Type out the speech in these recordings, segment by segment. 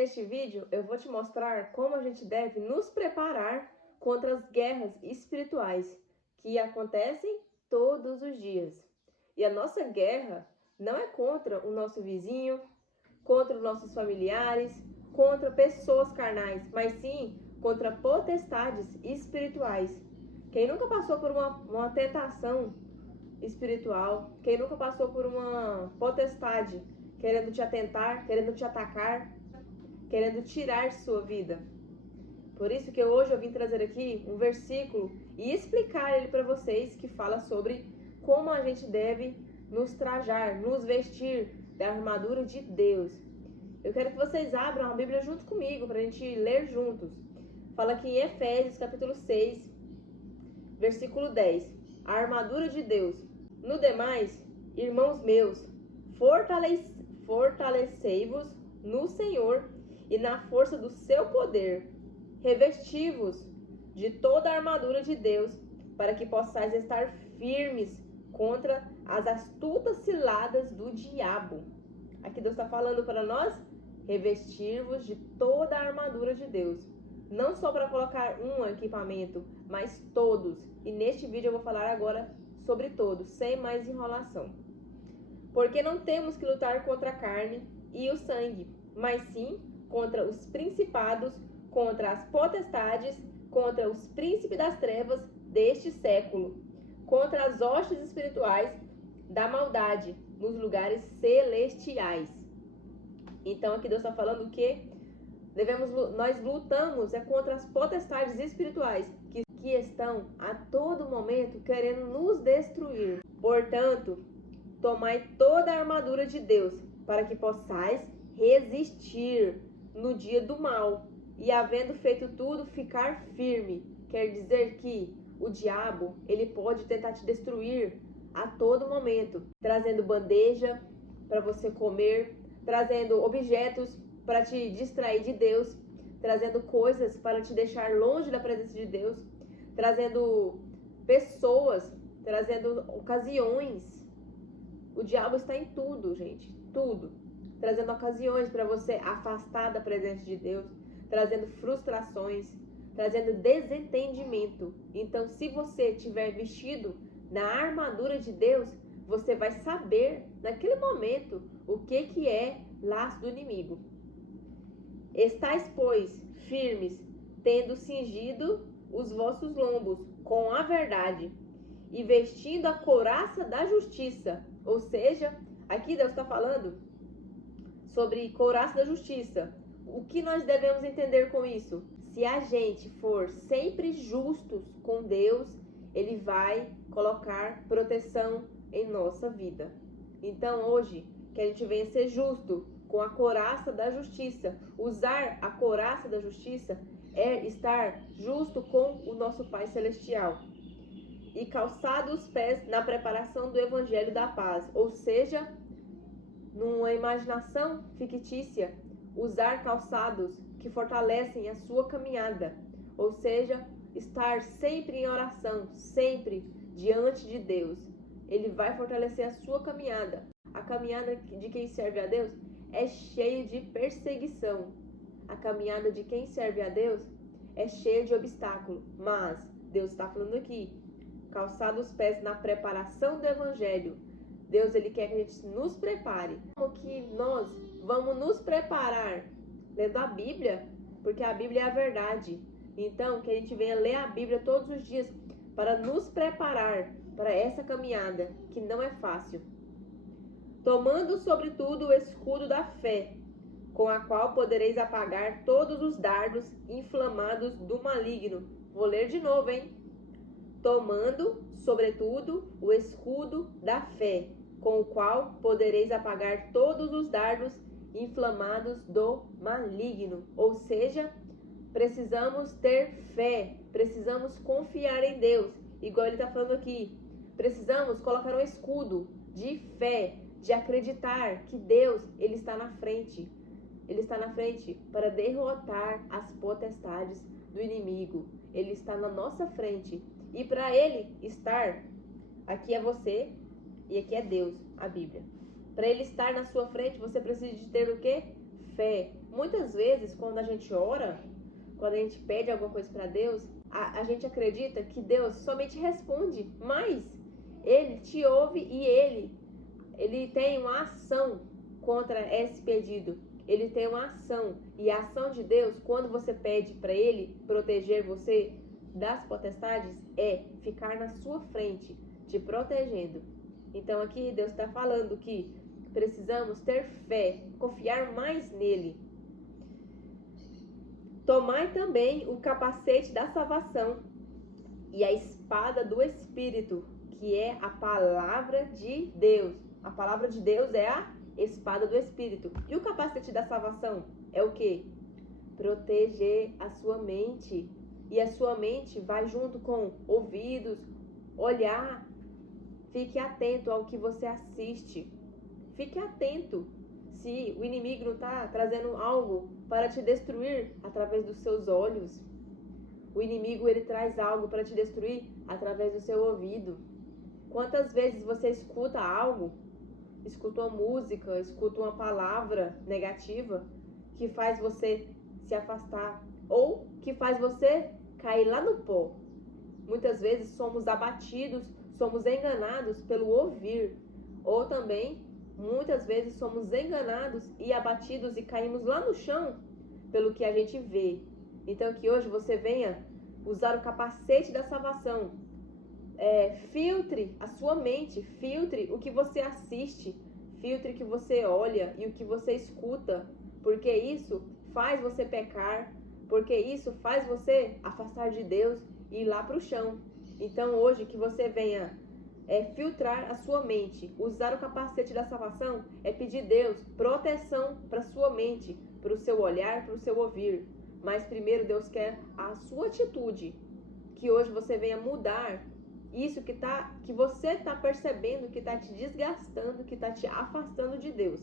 neste vídeo eu vou te mostrar como a gente deve nos preparar contra as guerras espirituais que acontecem todos os dias. E a nossa guerra não é contra o nosso vizinho, contra os nossos familiares, contra pessoas carnais, mas sim contra potestades espirituais. Quem nunca passou por uma tentação espiritual, quem nunca passou por uma potestade querendo te atentar, querendo te atacar, querendo tirar sua vida. Por isso que hoje eu vim trazer aqui um versículo e explicar ele para vocês, que fala sobre como a gente deve nos trajar, nos vestir da armadura de Deus. Eu quero que vocês abram a Bíblia junto comigo para a gente ler juntos. Fala aqui em Efésios capítulo 6, versículo 10. A armadura de Deus. No demais, irmãos meus, fortalecei-vos no Senhor e na força do seu poder. Revesti-vos de toda a armadura de Deus, para que possais estar firmes contra as astutas ciladas do diabo. Aqui Deus está falando para nós, revestir-vos de toda a armadura de Deus. Não só para colocar um equipamento, mas todos. E neste vídeo eu vou falar agora sobre todos, sem mais enrolação. Porque não temos que lutar contra a carne e o sangue, mas sim contra os principados, contra as potestades, contra os príncipes das trevas deste século, contra as hostes espirituais da maldade nos lugares celestiais. Então aqui Deus está falando que nós lutamos contra as potestades espirituais que estão a todo momento querendo nos destruir. Portanto, tomai toda a armadura de Deus, para que possais resistir no dia do mal, e havendo feito tudo, ficar firme. Quer dizer que o diabo, ele pode tentar te destruir a todo momento, trazendo bandeja para você comer, trazendo objetos para te distrair de Deus, trazendo coisas para te deixar longe da presença de Deus, trazendo pessoas, trazendo ocasiões. O diabo está em tudo, gente, tudo. Trazendo ocasiões para você afastar da presença de Deus, trazendo frustrações, trazendo desentendimento. Então, se você estiver vestido na armadura de Deus, você vai saber, naquele momento, o que é laço do inimigo. Estais, pois, firmes, tendo cingido os vossos lombos com a verdade, e vestindo a couraça da justiça. Ou seja, aqui Deus está falando sobre couraça da justiça. O que nós devemos entender com isso? Se a gente for sempre justos com Deus, Ele vai colocar proteção em nossa vida. Então hoje, que a gente venha ser justo com a couraça da justiça. Usar a couraça da justiça é estar justo com o nosso Pai Celestial. E calçado os pés na preparação do Evangelho da Paz. Ou seja, numa imaginação fictícia, usar calçados que fortalecem a sua caminhada. Ou seja, estar sempre em oração, sempre diante de Deus. Ele vai fortalecer a sua caminhada. A caminhada de quem serve a Deus é cheia de perseguição. A caminhada de quem serve a Deus é cheia de obstáculo. Mas Deus está falando aqui, calçado os pés na preparação do Evangelho. Deus, Ele quer que a gente nos prepare. Como que nós vamos nos preparar? Lendo a Bíblia, porque a Bíblia é a verdade. Então, que a gente venha ler a Bíblia todos os dias para nos preparar para essa caminhada, que não é fácil. Tomando sobretudo o escudo da fé, com a qual podereis apagar todos os dardos inflamados do maligno. Vou ler de novo, hein? Tomando, sobretudo, o escudo da fé, com o qual podereis apagar todos os dardos inflamados do maligno. Ou seja, precisamos ter fé, precisamos confiar em Deus, igual ele está falando aqui. Precisamos colocar um escudo de fé, de acreditar que Deus, Ele está na frente. Ele está na frente para derrotar as potestades do inimigo. Ele está na nossa frente. E para Ele estar, aqui é você e aqui é Deus, a Bíblia. Para Ele estar na sua frente, você precisa de ter o quê? Fé. Muitas vezes, quando a gente ora, quando a gente pede alguma coisa para Deus, a gente acredita que Deus somente responde, mas Ele te ouve e Ele tem uma ação contra esse pedido. Ele tem uma ação. E a ação de Deus, quando você pede para Ele proteger você das potestades, é ficar na sua frente, te protegendo. Então aqui Deus está falando que precisamos ter fé, confiar mais nele. Tomai também o capacete da salvação e a espada do Espírito, que é a palavra de Deus. A palavra de Deus é a espada do Espírito. E o capacete da salvação é o quê? Proteger a sua mente. E a sua mente vai junto com ouvidos, olhar. Fique atento ao que você assiste. Fique atento se o inimigo não está trazendo algo para te destruir através dos seus olhos. O inimigo, ele traz algo para te destruir através do seu ouvido. Quantas vezes você escuta algo, escuta uma música, escuta uma palavra negativa que faz você se afastar ou que faz você cair lá no pó. Muitas vezes somos abatidos, somos enganados pelo ouvir, ou também muitas vezes somos enganados e abatidos e caímos lá no chão pelo que a gente vê. Então que hoje você venha usar o capacete da salvação. Filtre a sua mente, filtre o que você assiste, filtre o que você olha e o que você escuta, porque isso faz você pecar, porque isso faz você afastar de Deus e ir lá para o chão. Então hoje que você venha filtrar a sua mente, usar o capacete da salvação, é pedir Deus proteção para sua mente, para o seu olhar, para o seu ouvir. Mas primeiro Deus quer a sua atitude, que hoje você venha mudar isso que você está percebendo que está te desgastando, que está te afastando de Deus.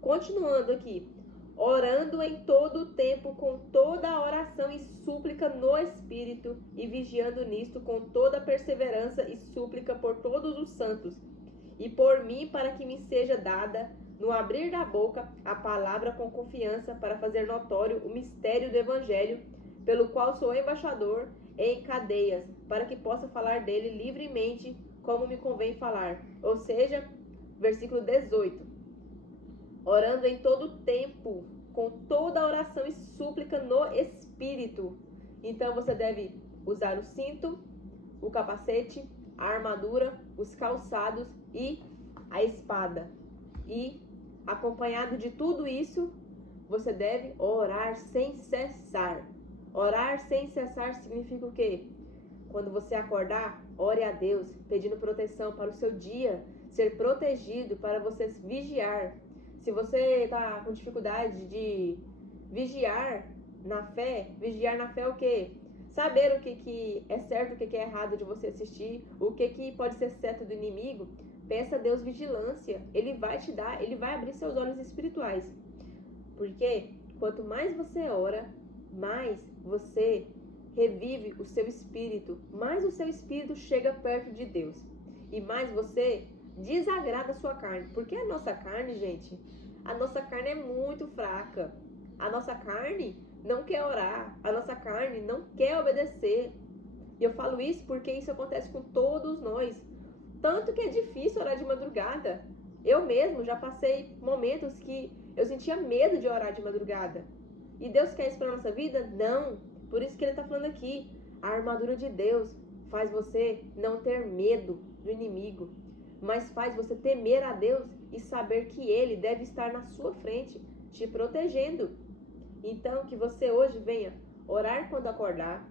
Continuando aqui, orando em todo o tempo com toda a oração e súplica no Espírito e vigiando nisto com toda a perseverança e súplica por todos os santos e por mim, para que me seja dada no abrir da boca a palavra com confiança para fazer notório o mistério do Evangelho, pelo qual sou embaixador em cadeias, para que possa falar dele livremente como me convém falar. Ou seja, versículo 18. Orando em todo o tempo, com toda a oração e súplica no Espírito. Então você deve usar o cinto, o capacete, a armadura, os calçados e a espada. E acompanhado de tudo isso, você deve orar sem cessar. Orar sem cessar significa o quê? Quando você acordar, ore a Deus, pedindo proteção para o seu dia, ser protegido, para você vigiar. Se você está com dificuldade de vigiar na fé é o quê? Saber o que é certo, o que é errado de você assistir, o que pode ser certo do inimigo. Peça a Deus vigilância. Ele vai te dar, ele vai abrir seus olhos espirituais. Porque quanto mais você ora, mais você revive o seu espírito, mais o seu espírito chega perto de Deus. E mais você desagrada a sua carne. Porque a nossa carne, gente, a nossa carne é muito fraca. A nossa carne não quer orar. A nossa carne não quer obedecer. E eu falo isso porque isso acontece com todos nós. Tanto que é difícil orar de madrugada. Eu mesmo já passei momentos que eu sentia medo de orar de madrugada. E Deus quer isso para a nossa vida? Não. Por isso que ele está falando aqui. A armadura de Deus faz você não ter medo do inimigo, mas faz você temer a Deus e saber que Ele deve estar na sua frente, te protegendo. Então, que você hoje venha orar quando acordar,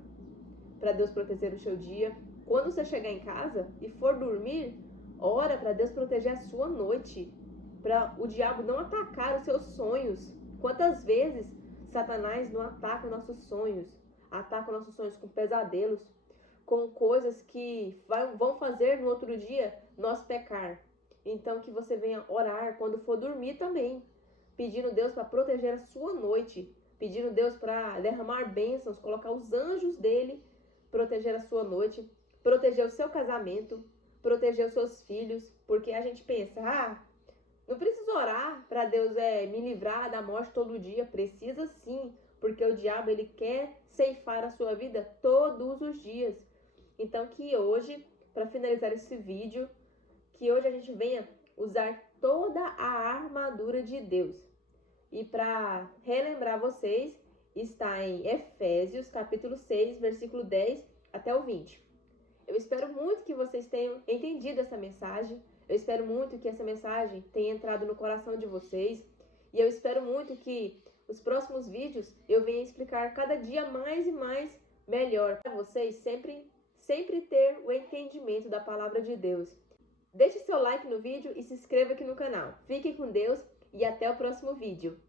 para Deus proteger o seu dia. Quando você chegar em casa e for dormir, ora para Deus proteger a sua noite, para o diabo não atacar os seus sonhos. Quantas vezes Satanás não ataca nossos sonhos? Ataca nossos sonhos com pesadelos, com coisas que vão fazer no outro dia nós pecar. Então que você venha orar quando for dormir também, pedindo Deus para proteger a sua noite, pedindo Deus para derramar bênçãos, colocar os anjos dele, proteger a sua noite, proteger o seu casamento, proteger os seus filhos, porque a gente pensa, Não preciso orar para Deus me livrar da morte todo dia. Precisa sim, porque o diabo ele quer ceifar a sua vida todos os dias. Então que hoje, para finalizar esse vídeo, que hoje a gente venha usar toda a armadura de Deus. E para relembrar vocês, está em Efésios, capítulo 6, versículo 10 até o 20. Eu espero muito que vocês tenham entendido essa mensagem. Eu espero muito que essa mensagem tenha entrado no coração de vocês. E eu espero muito que os próximos vídeos eu venha explicar cada dia mais e mais melhor para vocês sempre ter o entendimento da palavra de Deus. Deixe seu like no vídeo e se inscreva aqui no canal. Fiquem com Deus e até o próximo vídeo.